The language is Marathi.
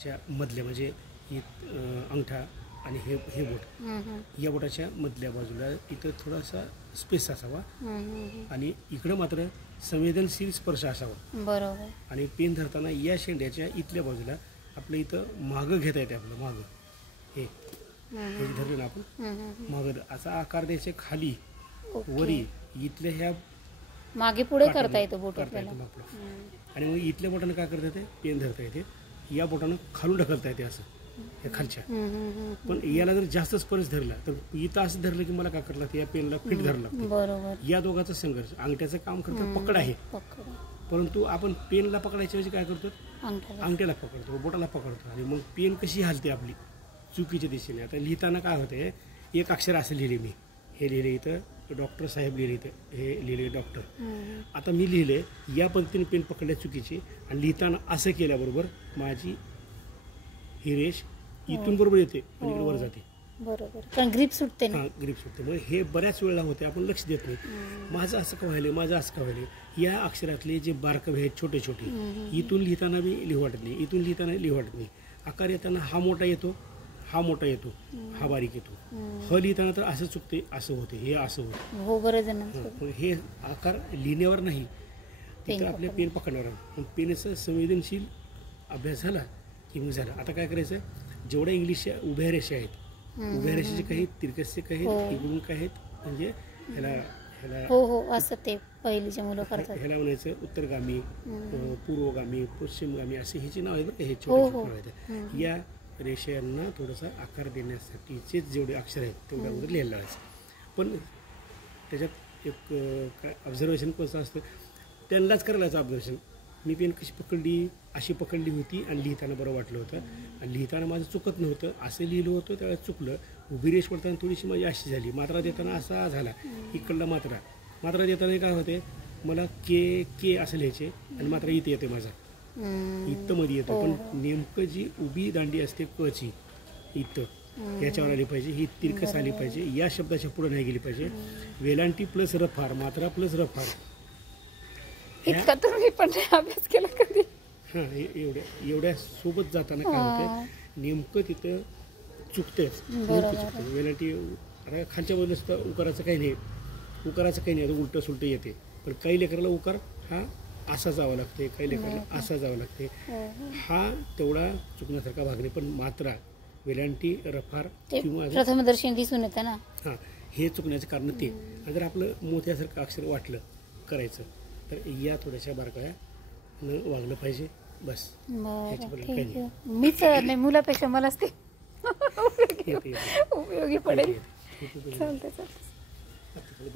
च्या मधल्या म्हणजे अंगठा आणि हे बोट या बोटाच्या मधल्या बाजूला इथं थोडासा स्पेस असावा आणि इकडं मात्र संवेदनशील स्पर्श असावा. बरोबर. आणि पेन धरताना या शेंड्याच्या इथल्या बाजूला आपलं इथं मागं घेता येते. आपलं मागं हे धरलं ना आपण मागं असा आकार द्यायचे खाली वरी इथल्या ह्या मागे पुढे करता येतं बोट आपल्याला. आणि मग इथल्या बोटानं काय करता येते पेन धरता येते. या बोटानं खालून ढकलता येते असं हे खालच्या. पण याला जर जास्त स्पर्श धरला तर इथं असं धरलं की मला काय करायला लागतं या पेनला फिट धरायला लागतं. बरोबर. या दोघांचा संघर्ष अंगठ्याचं काम करतं पकड आहे. परंतु आपण पेनला पकडायच्या ऐवजी काय करतो अंगठ्याला पकडतो बोटाला पकडतो आणि मग पेन कशी हालते आपली चुकीच्या दिशेने. आता लिहिताना काय होते एक अक्षर असं लिहिले मी हे लिहिले इथं डॉक्टर साहेब लिहिले इथं हे लिहिले डॉक्टर. आता मी लिहिले या पद्धतीने पेन पकडल्या चुकीची आणि लिहिताना असं केल्याबरोबर माझी ही रेष इथून बरोबर येते आणि वर जाते. बरोबर. कारण ग्रीप सुटते ना. ग्रीप सुटते. मग हे बऱ्याच वेळेला होते आपण लक्ष देत नाही. माझं असं का व्हायला माझं असं का व्हायला. या अक्षरातले जे बारकावे आहेत छोटे छोटे इथून लिहिताना बी लिहू वाटत नाही इथून लिहिताना लिहू वाटत नाही. आकार येताना हा मोठा येतो हा मोठा येतो हा बारीक येतो. ह लिहिताना तर असं चुकते असं होते हे असं होतं. हो बरेच जण हे आकार लिहिण्यावर नाही तिथं आपल्या पेन पकडण्यावर. पेनचा संवेदनशील अभ्यास झाला की मग झालं. आता काय करायचं जेवढ्या इंग्लिशच्या उभ्या रेषा आहेत उभ्या रेषेचे काही तिरकसचे काही इकडून काय आहेत म्हणजे ह्याला ह्याला हो हो असं ते पहिलीचे मुलं करतात. ह्याला म्हणायचं उत्तरगामी पूर्वगामी पश्चिमगामी असे ह्याची नाव आहेत बरं का. हे छोटे छोटे आहेत. या रेषांना थोडासा आकार देण्यासाठीचे जेवढे अक्षर आहेत तेवढ्या अगोदर लिहायला लावायचं. पण त्याच्यात एक काय ऑब्झर्वेशन कसं असतं त्यांनाच करायलाच ऑब्झर्वेशन. मी पेन कशी पकडली अशी पकडली होती आणि लिहिताना बरं वाटलं होतं आणि लिहिताना माझं चुकत नव्हतं असं लिहिलं होतं त्यावेळेस चुकलं. उभी रेष पडताना थोडीशी माझी अशी झाली. मात्रा देताना असा झाला इकडला मात्रा देताना काय होते मला के असं लिहायचे आणि मात्रा इथे येते माझा इथं मध्ये येतं. पण नेमकं जी उभी दांडी असते कची इथं याच्यावर आली पाहिजे ही तिरकस आली पाहिजे. या शब्दाच्या पुढे नाही गेली पाहिजे. वेलांटी प्लस रफार मात्रा प्लस रफार इतका तर मी पण अभ्यास केला कधी. हां एवढ्या सोबत जाताना काय होतं नेमकं तिथं चुकतेच वेलांटी. आता खालच्या बाजूला सुद्धा उकाराचं काही नाही उकाराचं काही नाही उलटं सुलटं येते. पण काही लेकराला उकार हा असा जावं लागते काही लेकराला असा जावं लागते. हा तेवढा चुकण्यासारखा भाग नाही. पण मात्रा वेलांटी रफार किंवा प्रथमदर्शन दिसून येतं ना. हां हे चुकण्याचं कारण ते. जर आपलं मोत्यासारखं अक्षर वाटलं करायचं तर या थोड्याशा बारकाया वागलं पाहिजे बस. मीच नाही मुलापेक्षा मलाच ते उपयोगी पडेल. चालते.